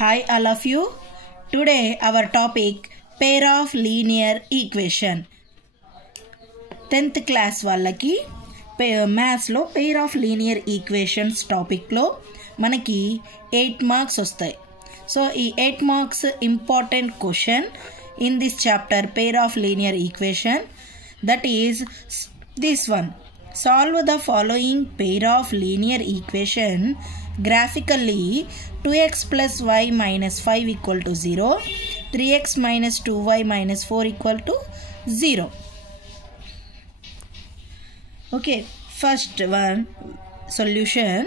Hi all of you. Today our topic pair of linear equation. 10th class వాళ్ళకి maths లో pair of linear equations topic లో మనకి 8 marks వస్తాయి. So ఈ 8 marks important question in this chapter pair of linear equation, that is this one. Solve the following pair of linear equation graphically. 2x plus y minus 5 equal to 0, 3x minus 2y minus 4 equal to 0. Okay, first one solution.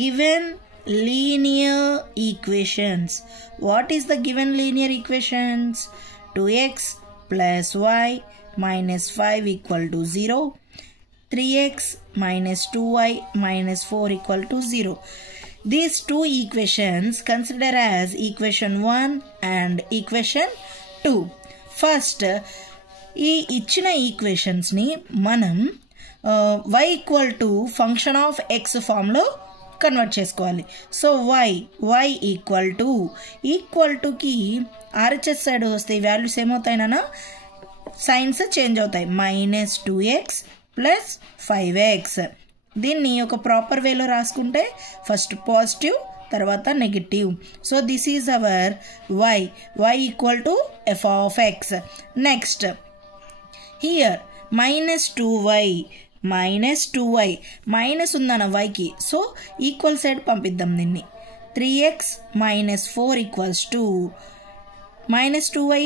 Given linear equations. What is the given linear equations? 2x plus y minus 5 equal to 0, 3x minus 2y minus 4 equal to 0. These two equations consider as equation 1 and equation 2. First, ఈ ఇచ్చిన equations ని మనం y equal to function of x form లో convert చేసుకోవాలి. So y equal టుకి RHS side వస్తే ఈ values ఏమవుతాయినా signs change అవుతాయి. -2x plus 5x. దీన్ని ఒక ప్రాపర్ వేలో రాసుకుంటే ఫస్ట్ పాజిటివ్ తర్వాత negative. So this is our y equal to f of x. Next here -2y minus ఉందన్న వైకి, సో ఈక్వల్ సైడ్ పంపిద్దాం దీన్ని. 3x minus 4 equals to -2y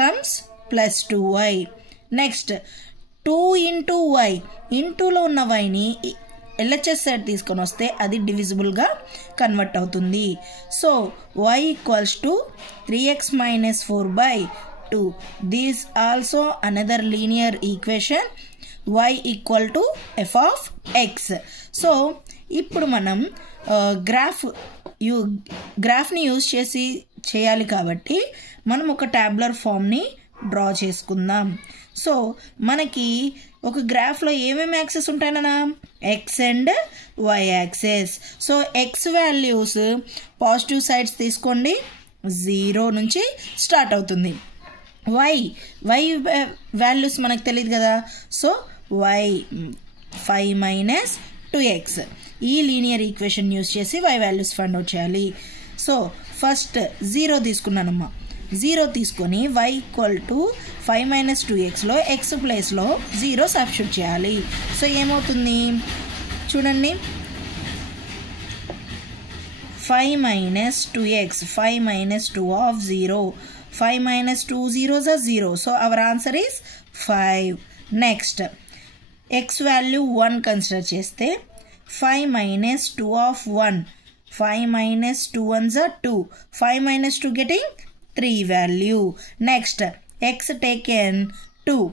comes plus 2y. Next 2 into y, ఇంటూలో ఉన్న వైని LHS side తీసుకొని వస్తే అది డివిజిబుల్గా convert అవుతుంది. So y equals to 3x minus 4/2. This also another linear equation. y equal to f of x. So ఇప్పుడు మనం గ్రాఫ్ని use చేయాలి కాబట్టి మనం ఒక ట్యాబులర్ ఫామ్ని డ్రా చేసుకుందాం. సో మనకి ఒక గ్రాఫ్లో ఏమేమి యాక్సెస్ ఉంటాయన్నా X and Y axes. So X values positive sides తీసుకోండి, 0 నుంచి స్టార్ట్ అవుతుంది. వై వాల్యూస్ మనకు తెలియదు కదా, సో y 5 minus 2x. ఈ లీనియర్ ఈక్వేషన్ యూజ్ చేసి y వాల్యూస్ ఫైండ్ అవుట్ చేయాలి. So first 0 తీసుకున్నానమ్మా. 0 తీసుకొని y equal to 5 minus 2xలో x ప్లేస్లో 0 సబ్స్టిట్యూట్ చేయాలి. సో ఏమవుతుంది చూడండి, 5 minus 2x, 5 minus 2 of 0, 5 minus 2 zeros are 0. So our answer is 5. Next, x value 1 consider చేస్తే 5 minus 2 of 1, 5 minus 2 ones are 2, 5 minus 2 getting 3 value. Next, x taken 2.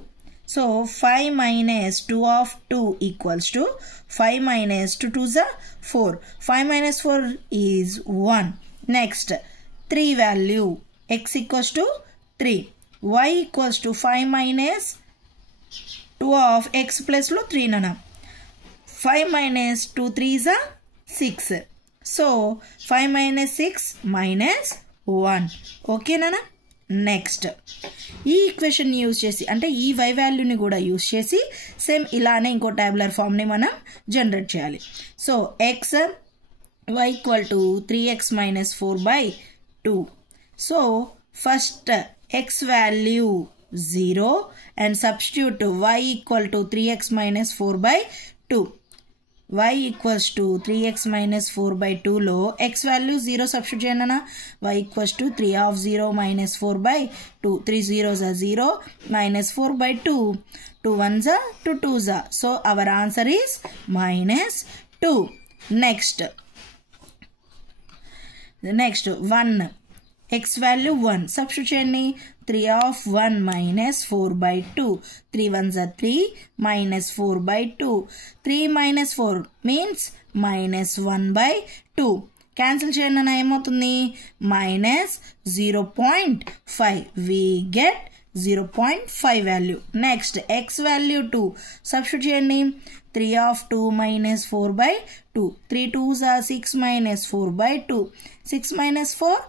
So 5 minus 2 of 2 equals to 5 minus 2 2s are 4, 5 minus 4 is 1. Next, 3 value, x equals to 3, y equals to 5 minus 2 of x plus లో 3 nana, 5 minus 2 3s are 6. So 5 minus 6 minus 1. Okay నానా. Next ఈ equation use చేసి అంటే ఈ y వాల్యూని కూడా use చేసి same ఇలానే ఇంకో ట్యాబులర్ ఫామ్ని మనం జనరేట్ చేయాలి. So x y equal to 3x minus 4/2. So first x value 0 and substitute y equal to 3x minus 4/2. y equals to 3x minus 4/2 లో x value 0 substitute చేయనా, y equals to 3 of 0 minus 4/2, 3 zeros are 0 minus 4/2, 2 ones are 2 2s are. So our answer is -2. Next 1, x value 1 substitute చేయండి, 3 of 1 minus 4/2, 3 ones are 3 minus 4/2, 3 minus 4 means -1/2. Cancel చేయండి ఏమవుతుంది -0.5. we get 0.5 value. Next x value 2 substitute చేయండి. 3 of 2 minus 4 by 2. 3 2s are 6 minus 4 by 2. 6 minus 4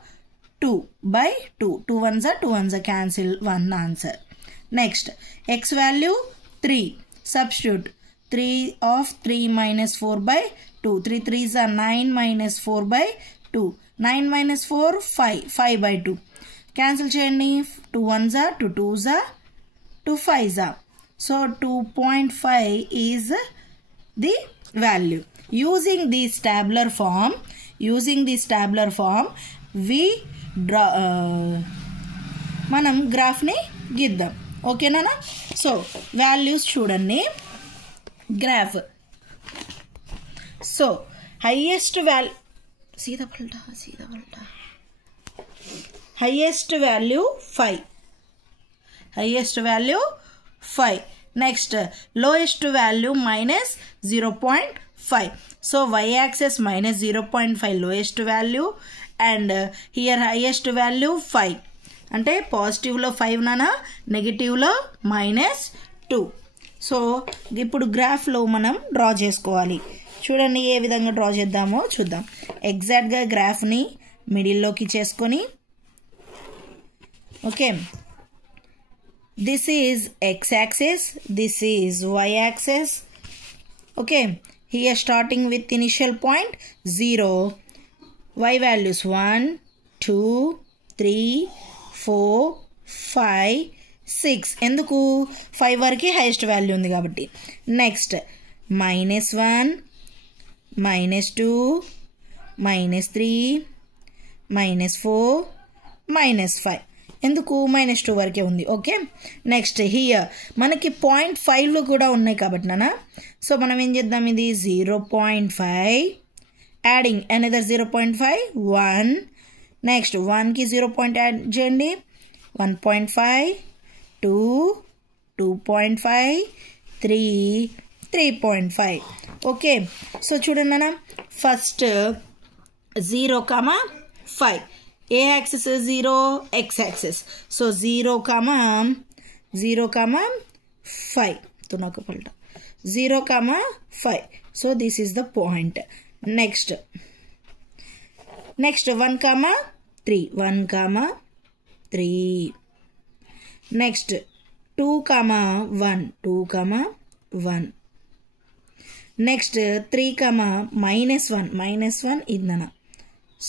2 by 2. 2 1s are 2 1s are cancel, 1 answer. Next x value 3 substitute. 3 of 3 minus 4 by 2. 3 3s are 9 minus 4 by 2. 9 minus 4 5. 5 by 2. Cancel cheyandi. 2 1s are 2 2s are 2 5s are. So 2.5 is the value. Using this tabular form, we draw మనం గ్రాఫ్ని గీద్దాం. ఓకేనా? So values చూడండి. Graph. So highest value highest value 5. Highest value 5. Next lowest value minus 0.5. So y-axis minus 0.5 lowest value and here highest value 5. అంటే పాజిటివ్లో 5 నానా, నెగిటివ్లో -2. So ఇప్పుడు గ్రాఫ్లో మనం draw చేసుకోవాలి. చూడండి ఏ విధంగా డ్రా చేద్దామో చూద్దాం. ఎగ్జాక్ట్గా గ్రాఫ్ని మిడిల్లోకి చేసుకొని, okay, this is x-axis, this is y-axis. Okay, here starting with initial point 0, y values 1 2 3 4 5 6. ఎందుకు 5 వరకు హైయెస్ట్ వాల్యూ ఉంది కాబట్టి. నెక్స్ట్ -1 -2 -3 -4 -5. ఎందుకు -2 వరకే ఉంది. ఓకే, నెక్స్ట్ హియర్ మనకి 0.5లో కూడా ఉన్నాయి కాబట్టి నాన్న, సో మనం ఏం చేద్దాం, ఇది 0.5 యాడింగ్ అనదర్ 0.5 1. నెక్స్ట్ 1కి 0 పాయింట్ యాడ్ చేయండి. 1.5 2 2.5 3 3.5. ఓకే, సో చూడండి నాన్న, first 0,5. A axis is 0, x axis. So 0,5. तो ना पलटा 0,5. So this is the point. Next 1,3. 1,3. Next 2,1. 2,1. Next 3, -1 idana.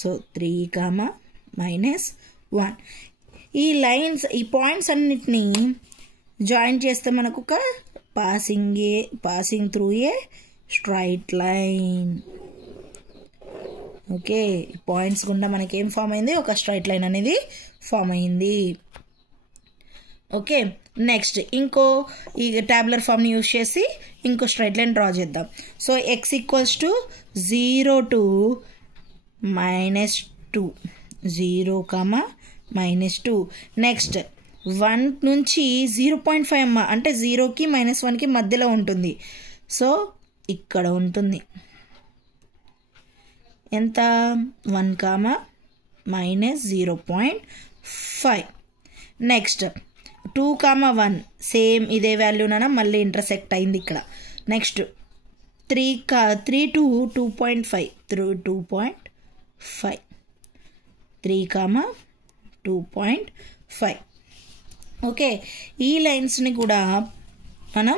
So 3, -1. ఈ లైన్స్, ఈ పాయింట్స్ అన్నిటినీ జాయిన్ చేస్తే మనకు ఒక passing through a straight line. Okay, points గుండా మనకి ఏం ఫామ్ అయింది, ఒక స్ట్రైట్ లైన్ అనేది ఫామ్ అయింది. ఓకే, నెక్స్ట్ ఇంకో ఈ టాబులర్ ఫామ్ని యూజ్ చేసి ఇంకో స్ట్రైట్ లైన్ డ్రా చేద్దాం. So x = 0 to -2. 0, -2. నెక్స్ట్ 1 నుంచి 0.5 అమ్మ, అంటే 0కి -1కి మధ్యలో ఉంటుంది. సో ఇక్కడ ఉంటుంది ఎంత, 1, -0.5. నెక్స్ట్ 2, 1 సేమ్ ఇదే వాల్యూనా, మళ్ళీ ఇంటర్సెక్ట్ అయింది ఇక్కడ. Next 3 to 2.5. 3, 2.5. ఓకే, ఈ లైన్స్ని కూడా మనం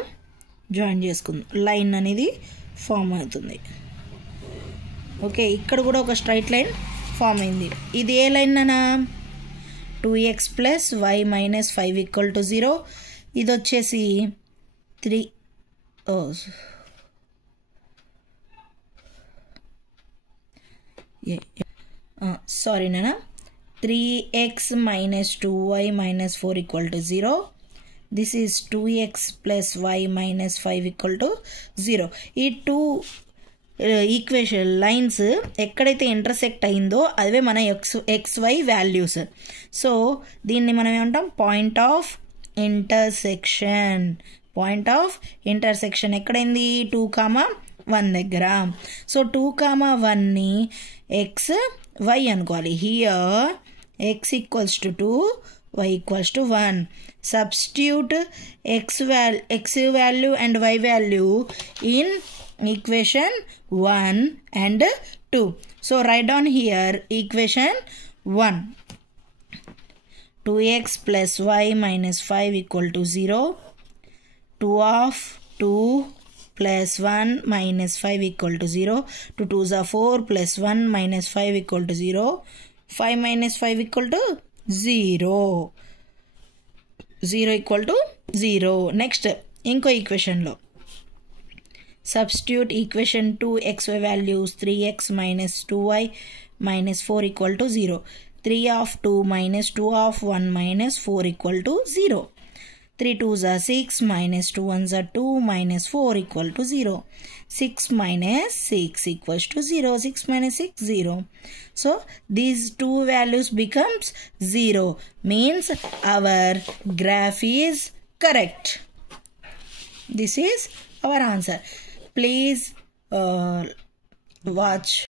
జాయిన్ చేసుకుందాం. లైన్ అనేది ఫామ్ అవుతుంది. ఓకే, ఇక్కడ కూడా ఒక స్ట్రైట్ లైన్ ఫామ్ అయింది. ఇది ఏ లైన్ అన్నా, 2x + y - 5 = 0. ఇది వచ్చేసి 3 సారీ నాన్న, 3x - 2y - 4 = 0. This is 2x + y - 5 = 0. ఈ 2 ఈక్వేషన్ లైన్స్ ఎక్కడైతే ఇంటర్సెక్ట్ అయిందో అవే మన XY వాల్యూస్. సో దీన్ని మనం ఏమంటాం, పాయింట్ ఆఫ్ ఇంటర్సెక్షన్. ఎక్కడైంది, 2,1 దగ్గర. సో 2,1ని XY అనుకోవాలి. Here x = 2, y equals to 1. Substitute x value and y value in equation 1 and 2. So write down here equation 1. 2x plus y minus 5 equal to 0. 2 of 2 plus 1 minus 5 equal to 0. 2 2s are 4 plus 1 minus 5 equal to 0. 5 minus 5 equal to 0. 0 equal to 0. Next, inko equation lo. Substitute equation 2 xy values 3x minus 2y minus 4 equal to 0. 3 of 2 minus 2 of 1 minus 4 equal to 0. 3 2s are 6 minus 2 1s are 2 minus 4 equal to 0. 6 minus 6 equals to 0. 6 minus 6 0. So these two values becomes 0. Means our graph is correct. This is our answer. Please watch